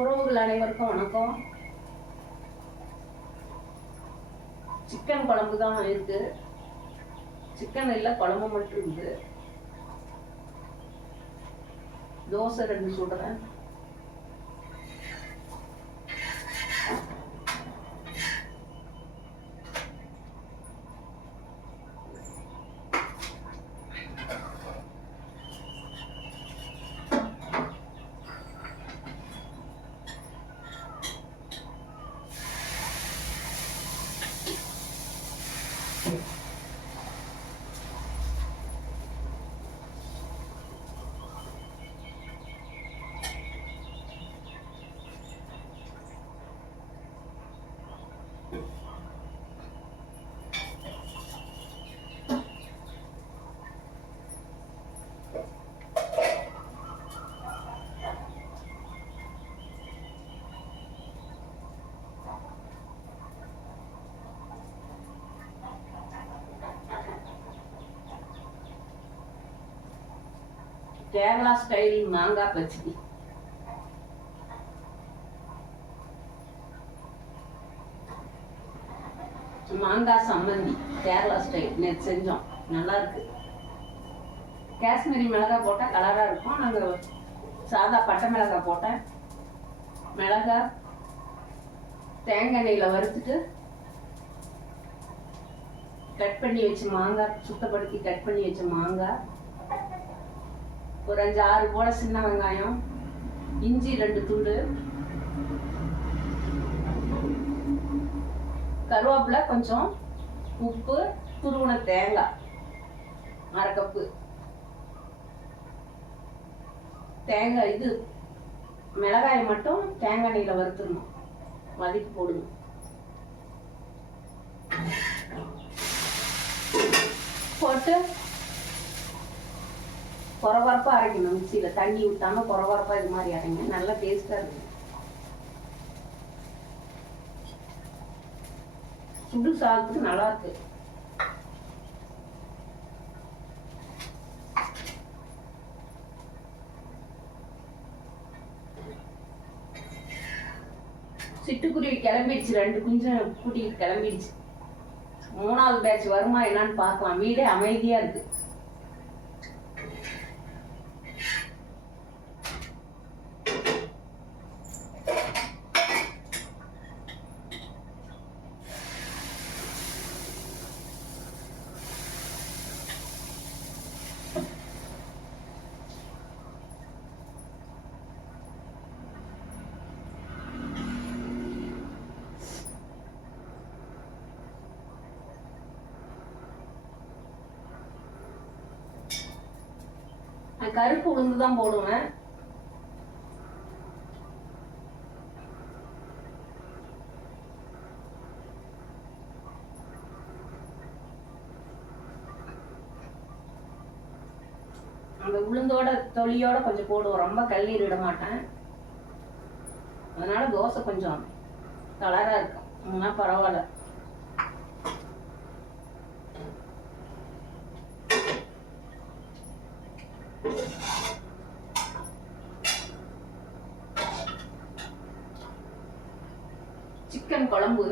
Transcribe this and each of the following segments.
உறவுகள் அனைவருக்கும் வணக்கம். சிக்கன் குழம்பு தான் இருக்கு. சிக்கன் இல்லை, குழம்பு மட்டும் இருக்கு. தோசை 2 சுடுறேன். கேரளா ஸ்டைல் மாங்காய் பச்சடி. மாங்காய் சம்மந்தி கேரளா ஸ்டைல் நேற்று செஞ்சோம், நல்லா இருக்கு. காஷ்மீரி மிளகாய் போட்டால் கலராக இருக்கும். நாங்கள் சாதா பட்டை மிளகாய் போட்டேன். மிளகாய் தேங்காய் எண்ணெயில் வறுத்துட்டு கட் பண்ணி வச்ச மாங்காய், சுத்தப்படுத்தி கட் பண்ணி வச்ச மாங்காய், ஒரு 5-6 போல சின்ன வெங்காயம், இஞ்சி 2 துண்டு, கருவேப்பிலை கொஞ்சம், உப்பு, துருவின தேங்காய் 1/2 கப்பு. தேங்காய் இது மிளகாயை மட்டும் தேங்காய் எண்ணெயில் வறுத்துடணும், வதக்கி போடுங்க. போட்டு கொரகொரப்பா அரைக்கணும். மிக்சியில் தண்ணி ஊற்றாம கொரகொரப்பா இது மாதிரி அரைங்க, நல்லா டேஸ்டா இருக்கு. சுடு சாதத்துக்கு நல்லா இருக்கு. சிட்டுக்குருவி கிளம்பிடுச்சு, 2 குஞ்சு கூட்டிகிட்டு கிளம்பிடுச்சு. 3வது பேட்ச் வருமா என்னன்னு பார்க்கலாம். வீடே அமைதியா இருக்கு. கருப்பு உளுந்து தான் போடுவேன். அந்த உளுந்தோட தொலியோட கொஞ்சம் போடுவோம், ரொம்ப கல்லீர் இட மாட்டேன். அதனால தோசை கொஞ்சம் கலரா இருக்கும், பரவாயில்ல. சிக்கன் குழம்பு.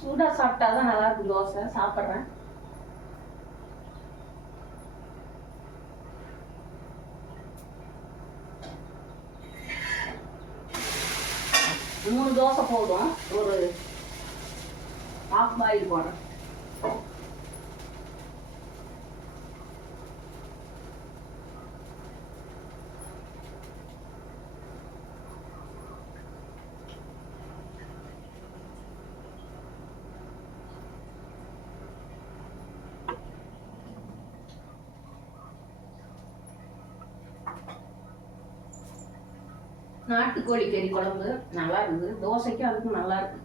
சூடா சாப்பிட்டாதான் நல்லா இருக்கும் தோசை. சாப்பிட்றேன். மூணு தோசை போதும். ஒரு ஹாஃப் பாயில் போடுறேன். நாட்டுக்கோழி கறி குழம்பு நல்லா இருக்குது. தோசைக்கும் அதுக்கும் நல்லா இருக்கு.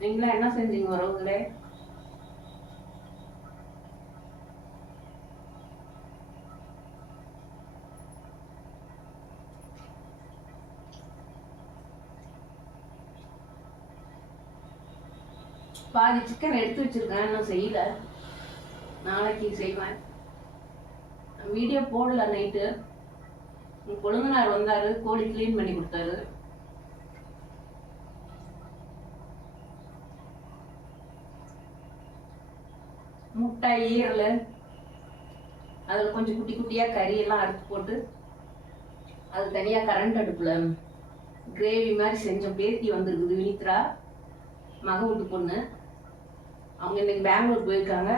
நீங்களா என்ன செஞ்சீங்க உறவுகளே? பாதி சிக்கன் எடுத்து வச்சிருக்கேன், இன்னும் செய்யல. நாளைக்கு செய்வேன். வீடியோ போடல. நைட்டு கொழுந்தனார் வந்தாரு, கோழி கிளீன் பண்ணி கொடுத்தாரு. முட்டை, ஈரல், அதில் கொஞ்சம் குட்டி குட்டியாக கறியெல்லாம் அறுத்து போட்டு அது தனியாக கரண்ட் அடுப்பில் கிரேவி மாதிரி செஞ்சோம். பேத்தி வந்திருக்குது, வினித்ரா, மக வீட்டு பொண்ணு. அவங்க இன்னைக்கு பெங்களூர் போயிருக்காங்க.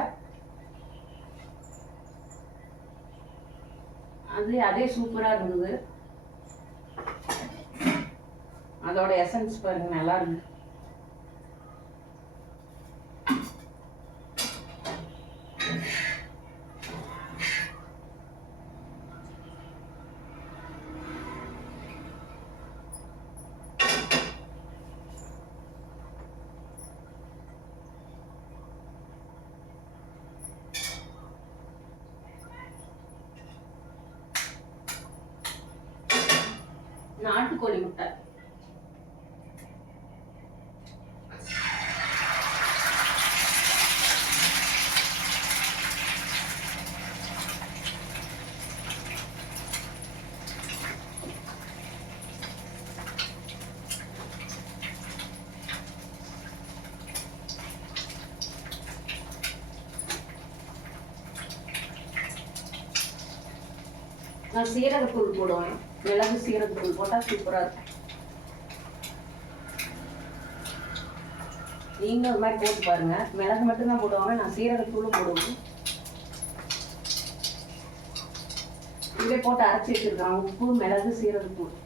அதே சூப்பரா இருந்தது. அதோட எசன்ஸ் பாருங்க, நல்லா இருக்கு. நாட்டுக்கோழி முட்டை. நான் சீரகத்தூள் போடுவேன். மிளகு சீரகத்தூள் போட்டால் சூப்பராக இருக்கும். நீங்க அது மாதிரி போட்டு பாருங்க. மிளகு மட்டும்தான் போடுவாங்க, நான் சீரகத்தூளும் போடுவேன். இதே போட்டு அரைச்சி வச்சிருக்காங்க. உப்பு, மிளகு, சீரகத்தூள்.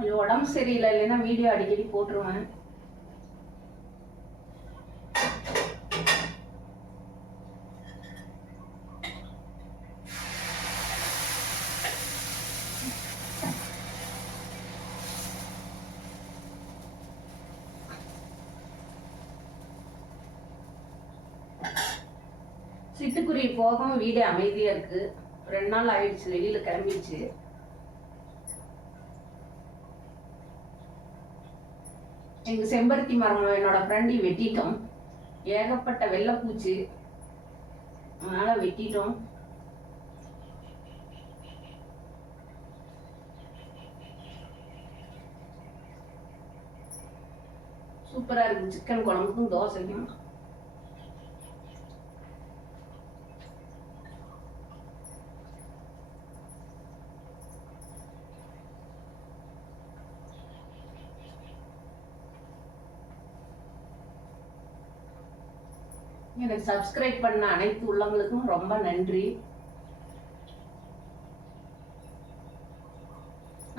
கொஞ்சம் உடம்பு சரியில்லை, இல்லைன்னா வீடியோ அடிக்கடி போட்டுருவேன். சிட்டுக்குருவி போகவும் வீடு அமைதியா இருக்கு. 2 நாள் ஆயிடுச்சு, வெளியில கிளம்பிடுச்சு. எங்க செம்பருத்தி மரம் என்னோட ஃப்ரெண்டி வெட்டிட்டோம். ஏகப்பட்ட வெள்ளைப்பூச்சி, அதனால வெட்டிட்டோம். சூப்பரா இருக்கு சிக்கன் குழம்புக்கும் தோசைக்கும். எனக்கு சப்ஸ்கிரைப் பண்ண அனைத்து உள்ளவங்களுக்கும் ரொம்ப நன்றி.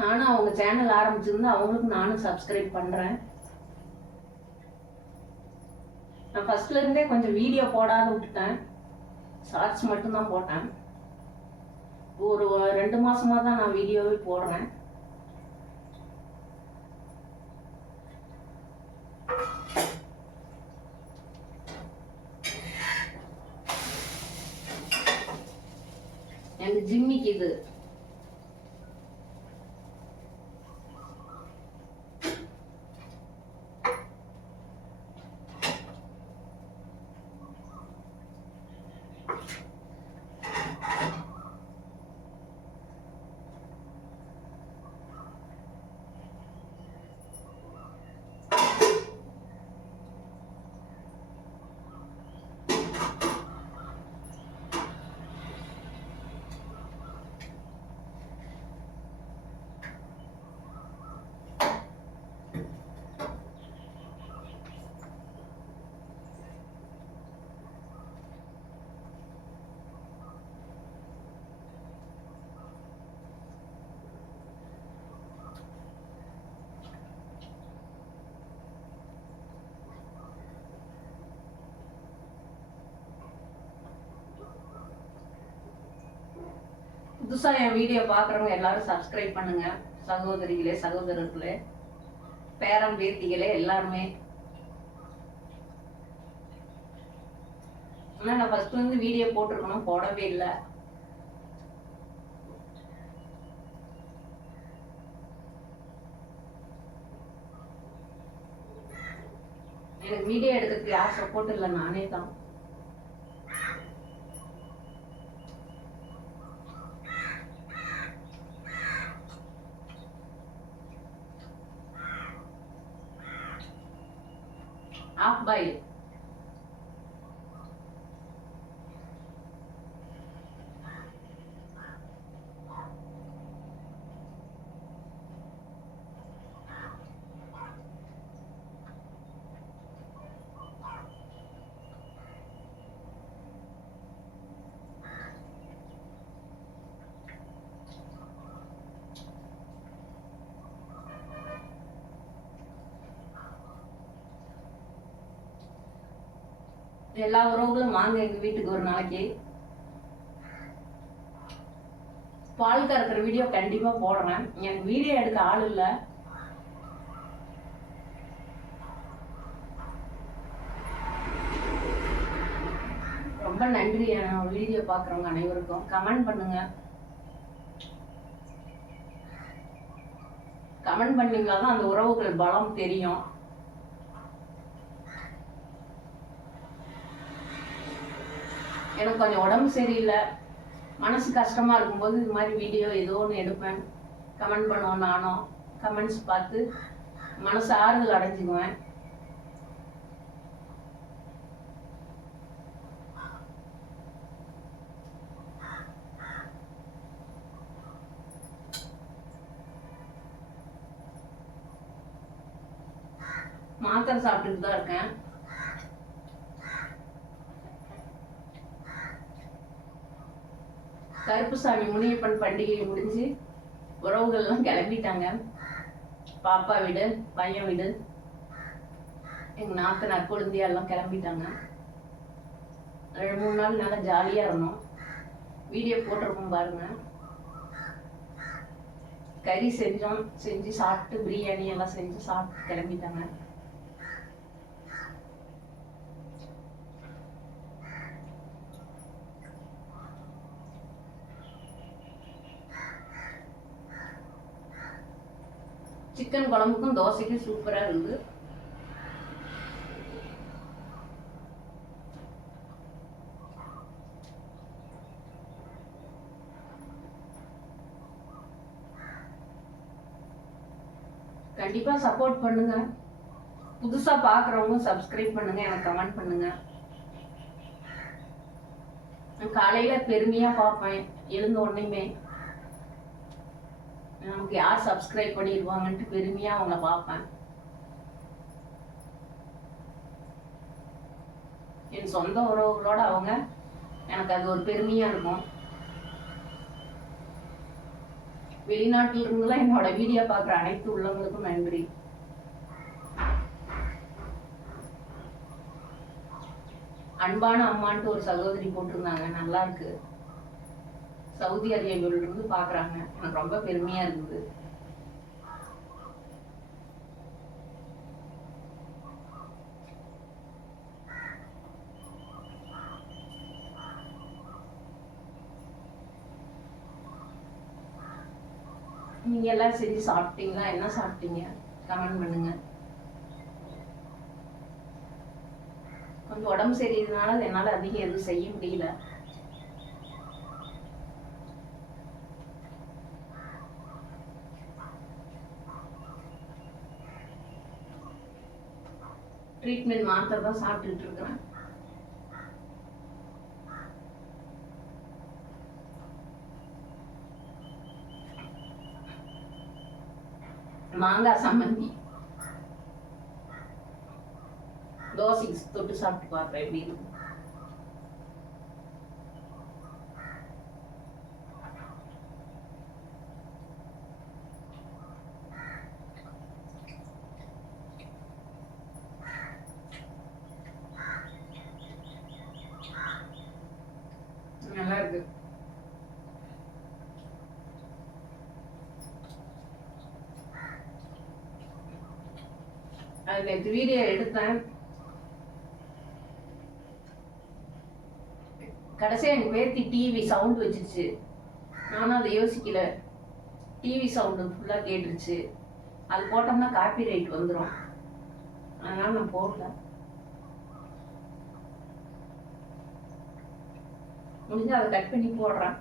நானும் அவங்க சேனல் ஆரம்பிச்சிருந்தா அவங்களுக்கு நானும் சப்ஸ்கிரைப் பண்ணுறேன். நான் ஃபர்ஸ்ட்ல இருந்தே கொஞ்சம் வீடியோ போடாத விட்டுட்டேன். ஷார்ட்ஸ் மட்டும்தான் போட்டேன். ஒரு 2 மாசமா தான் நான் வீடியோவே போடுறேன். எனக்கு ஜிம்மிக்கு இது புதுசா என் வீடியோ பாக்குறவங்க எல்லாரும் சப்ஸ்கிரைப் பண்ணுங்க. சகோதரிகளே, சகோதரர்களே, பேரம் பேத்திகளே எல்லாருமே. ஆனா நான் ஃபர்ஸ்ட் வந்து வீடியோ போட்டிருக்கணும், போடவே இல்லை. எனக்கு வீடியோ எடுக்கிறதுக்கு யார் சப்போர்ட் இல்லை, நானே தான். ஆஃப் பாயில் எல்லா உறவுகளும் வாங்க எங்க வீட்டுக்கு ஒரு நாளைக்கு. பால் கறக்கிற வீடியோ கண்டிப்பா போடுறேன். எனக்கு வீடியோ எடுக்க ஆள் இல்ல. ரொம்ப நன்றி வீடியோ பாக்குறவங்க அனைவருக்கும். கமெண்ட் பண்ணுங்க. கமெண்ட் பண்ணீங்களா தான் அந்த உறவுகள் பலம் தெரியும். எனக்கு கொஞ்சம் உடம்பு சரியில்லை, மனசு கஷ்டமா இருக்கும்போது இது மாதிரி வீடியோ ஏதோ ஒன்று எடுப்பேன். கமெண்ட் பண்ணுவோம், நானும் கமெண்ட்ஸ் பார்த்து மனசு ஆறுதல் அடைஞ்சுக்குவேன். மாத்திரை சாப்பிட்டுட்டு தான் இருக்கேன். கருப்புசாமி முனியப்பன் பண்டிகை முடிஞ்சு உறவுகள் எல்லாம் கிளம்பிட்டாங்க. பாப்பா வீடு, பையன் வீடு, எங்க நாத்தனார் குழந்தையா எல்லாம் கிளம்பிட்டாங்க. 2-3 நாள் நல்லா ஜாலியா இருந்தோம். வீடியோ போட்டிருக்கோம் பாருங்க. கறி செஞ்சோம், செஞ்சு சாப்பிட்டு பிரியாணி எல்லாம் செஞ்சு சாப்பிட்டு கிளம்பிட்டாங்க. சிக்கன் குழம்புக்கும் தோசைக்கும் சூப்பரா இருந்து. கண்டிப்பா சப்போர்ட் பண்ணுங்க. புதுசா பாக்குறவங்க சப்ஸ்கிரைப் பண்ணுங்க, எனக்கு கமெண்ட் பண்ணுங்க. காலையில பெருமையா பார்ப்பேன் எழுந்த உடனேமே. நமக்கு யார் சப்ஸ்கிரைப் பண்ணிடுவாங்கன்ட்டு பெருமையா அவங்கள பார்ப்பேன். என் சொந்த உறவுகளோட அவங்க எனக்கு அது ஒரு பெருமையா இருக்கும். வெளிநாட்டில இருந்துலாம் என்னோட வீடியோ பார்க்குற அனைத்து உள்ளவங்களுக்கும் நன்றி. அன்பான அம்மான்ட்டு ஒரு சகோதரி போட்டிருந்தாங்க, நல்லா இருக்கு. சவுதி அரேபியாவில இருந்து பாக்குறாங்க, எனக்கு ரொம்ப பெருமையா இருக்குது. நீங்க எல்லாம் சரி சாப்பிட்டீங்களா? என்ன சாப்பிட்டீங்க? கமெண்ட் பண்ணுங்க. கொஞ்சம் உடம்பு சரியில்லைனால என்னால அதிகம் எதுவும் செய்ய முடியல. ட்ரீட்மெண்ட் மாத்திரை தான் சாப்பிட்டுட்டு இருக்கிறேன். மாங்காய் சம்மந்தி தோசைக்கு தொட்டு சாப்பிட்டு பார்ப்பேன் எப்படி இருக்கும். நல்லா இருக்கு. அது நேற்று வீடியோ எடுத்தேன். கடைசியா எங்க பேத்தி டிவி சவுண்ட் வச்சிருச்சு. நானும் அதை யோசிக்கல. டிவி சவுண்டு ஃபுல்லா கேட்டுருச்சு. அது போட்டோம்னா காப்பி ரைட் வந்துடும். அதனால நான் போடல. முடிஞ்சு அதை கட் பண்ணி போடுறேன்.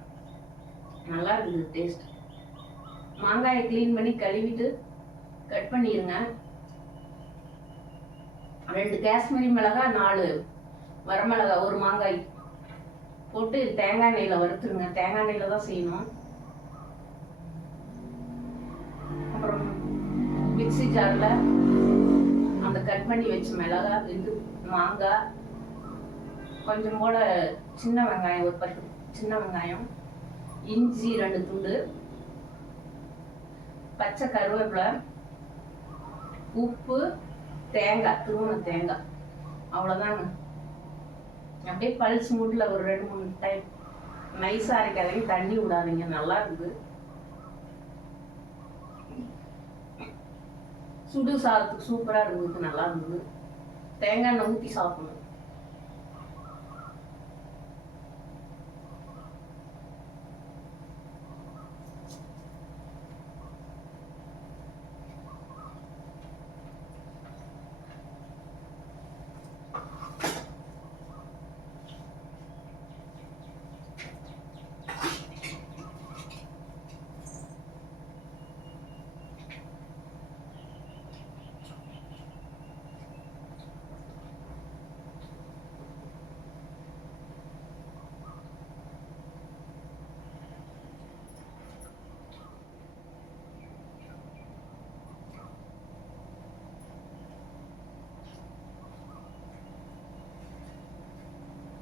நல்லா இருக்குது டேஸ்ட். மாங்காயை கிளீன் பண்ணி கழுவிட்டு கட் பண்ணிடுங்க. 2 காஷ்மீரி மிளகாய், 4 வரமிளகாய், 1 மாங்காய் போட்டு தேங்காய் எண்ணெயில் வறுத்துருங்க. தேங்காய் எண்ணெயில் தான் செய்யணும். அப்புறம் மிக்சி ஜாரில் அந்த கட் பண்ணி வச்ச மிளகாய், இது மாங்காய், கொஞ்சம் கூட சின்ன வெங்காயம், ஒரு 10 சின்ன வெங்காயம், இஞ்சி 2 துண்டு, பச்சை கருவேப்பிலை, உப்பு, தேங்காய், துருவன தேங்காய், அவ்வளோதாங்க. அப்படியே பல்ஸ் மூட்டில் ஒரு 2-3 டைம் நைஸாக அரைக்காதீங்க, தண்ணி விடாதீங்க. நல்லா இருக்குது. சுடு சாதத்துக்கு சூப்பராக இருந்தது, நல்லா இருந்தது. தேங்காய் எண்ணெய் ஊற்றி சாப்பிடணும்.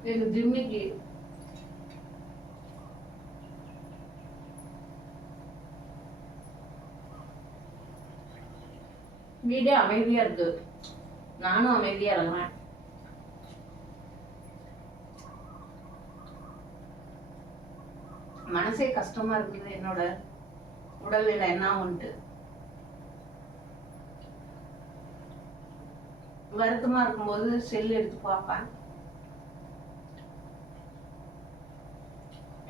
எனக்கு ஜிம்மிக்கு வீடே அமைதியா இருக்கு. நானும் அமைதியா இருந்தேன். மனசே கஷ்டமா இருக்குது. என்னோட உடல்நிலை என்ன வந்துட்டு வருத்தமா இருக்கும்போது செல் எடுத்து பார்ப்பேன்.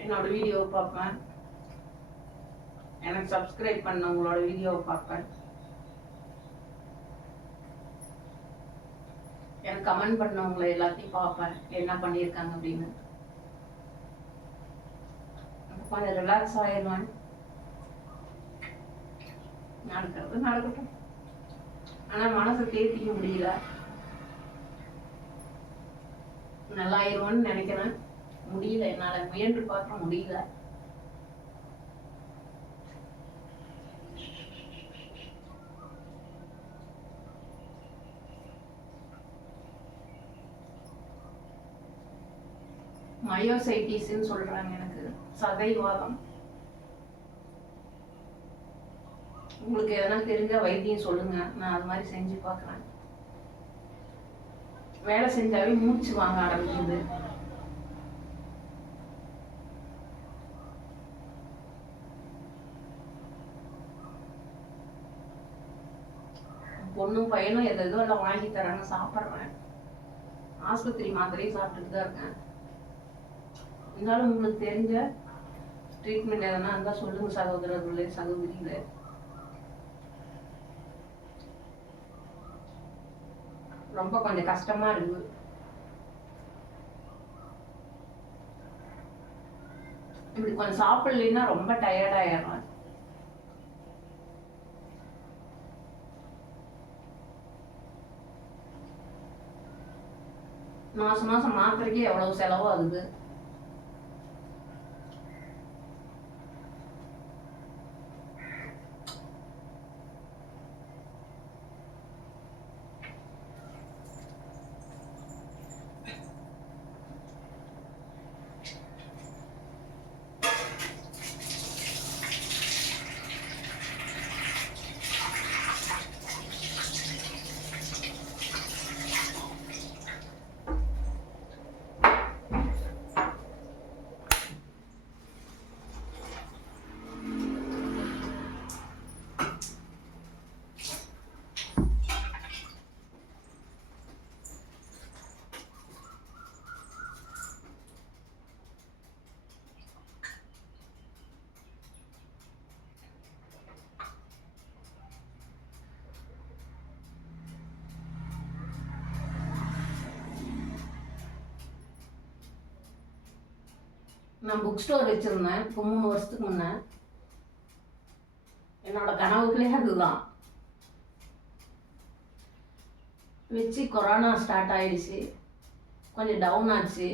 என்னோட வீடியோவை பார்ப்பேன். எனக்கு சப்ஸ்கிரைப் பண்ணவங்களோட வீடியோவை பார்ப்பேன். எனக்கு கமெண்ட் பண்ணவங்களை எல்லாத்தையும் பார்ப்பேன், என்ன பண்ணியிருக்காங்க அப்படின்னு. கொஞ்சம் ரிலாக்ஸ் ஆயிடுவேன். நடக்கிறது நடக்கட்டும். ஆனா மனசை தேத்திக்க முடியல. நல்லாயிருவோன்னு நினைக்கிறேன். முடியல, என்னால முயன்று பார்க்க முடியல. மயோசைட்டிஸ்ன்னு சொல்றாங்க எனக்கு, சதைவாதம். உங்களுக்கு எதனா தெரிஞ்ச வைத்தியம் சொல்லுங்க, நான் அது மாதிரி செஞ்சு பார்க்குறேன். வேலை செஞ்சாவே மூச்சு வாங்க ஆரம்பிக்குது. பொண்ணும் பையனும் எதோ எல்லாம் வாங்கி தராங்க, சாப்பிட்றேன். ஆஸ்பத்திரி மாத்திரையும் சாப்பிட்டுட்டு தான் இருக்கேன். இருந்தாலும் உங்களுக்கு தெரிஞ்ச ட்ரீட்மெண்ட் எதனா இருந்தால் சொல்லுங்க சகோதரர்களே, சகோதரிகளே. ரொம்ப கொஞ்சம் கஷ்டமா இருக்குது. இப்படி கொஞ்சம் சாப்பிடலைன்னா ரொம்ப டயர்டாயிடுறேன். மாசம் மாசம் மாத்திரைக்கு எவ்வளவு செலவாகுது. நான் புக் ஸ்டோர் வச்சுருந்தேன் இப்போ 3 வருஷத்துக்கு முன்னே. என்னோட கனவுகளே அதுதான். வச்சு கொரோனா ஸ்டார்ட் ஆயிடுச்சு, கொஞ்சம் டவுன் ஆச்சு.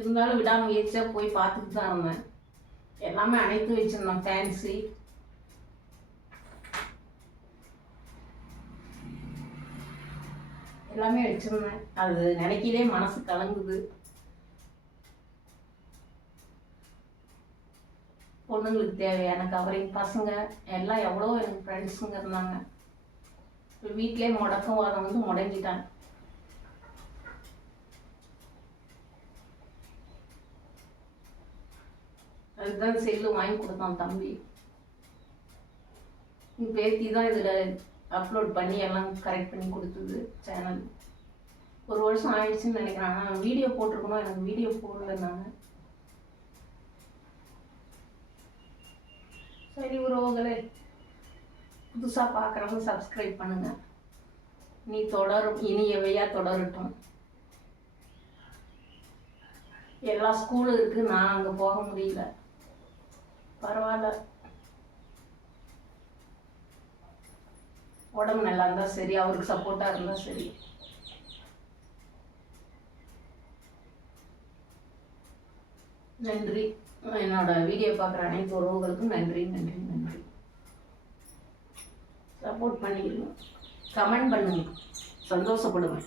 இருந்தாலும் விடாமுயற்சியாக போய் பார்த்துட்டு தான் இருந்தேன். எல்லாமே அனைத்து வச்சுருந்தேன், ஃபேன்சி எல்லாமே வச்சுருந்தேன். அது நினைக்கவே மனசு கலங்குது. பொண்ணுங்களுக்கு தேவையான கவரிங், பசங்க எல்லாம் எவ்வளோ எனக்கு ஃப்ரெண்ட்ஸுங்க இருந்தாங்க. இப்போ வீட்டிலே முடக்கவாதம் வந்து முடங்கிட்டாங்க. அதுதான் செல்லு வாங்கி கொடுத்தான் தம்பி. பேத்தி தான் இதில் அப்லோட் பண்ணி எல்லாம் கரெக்ட் பண்ணி கொடுத்தது சேனல். 1 வருஷம் ஆயிடுச்சுன்னு நினைக்கிறேன். ஆனால் வீடியோ போட்டிருக்கணும், எனக்கு வீடியோ போடல நான். சரி உறவுகளே, புதுசாக பார்க்குறவங்க சப்ஸ்கிரைப் பண்ணுங்க. நீ தொடரும், இனியவையா தொடரட்டும். எல்லா ஸ்கூலும் இருக்குது, நான் அங்கே போக முடியல. பரவாயில்ல, உடம்பு நல்லா இருந்தால் சரி, அவருக்கு சப்போர்ட்டாக இருந்தால் சரி. நன்றி. என்னோட வீடியோ பார்க்குற அனைத்து உறவுகளுக்கும் நன்றி நன்றி நன்றி. சப்போர்ட் பண்ணிடுங்க, கமெண்ட் பண்ணுங்க, சந்தோஷப்படுவேன்.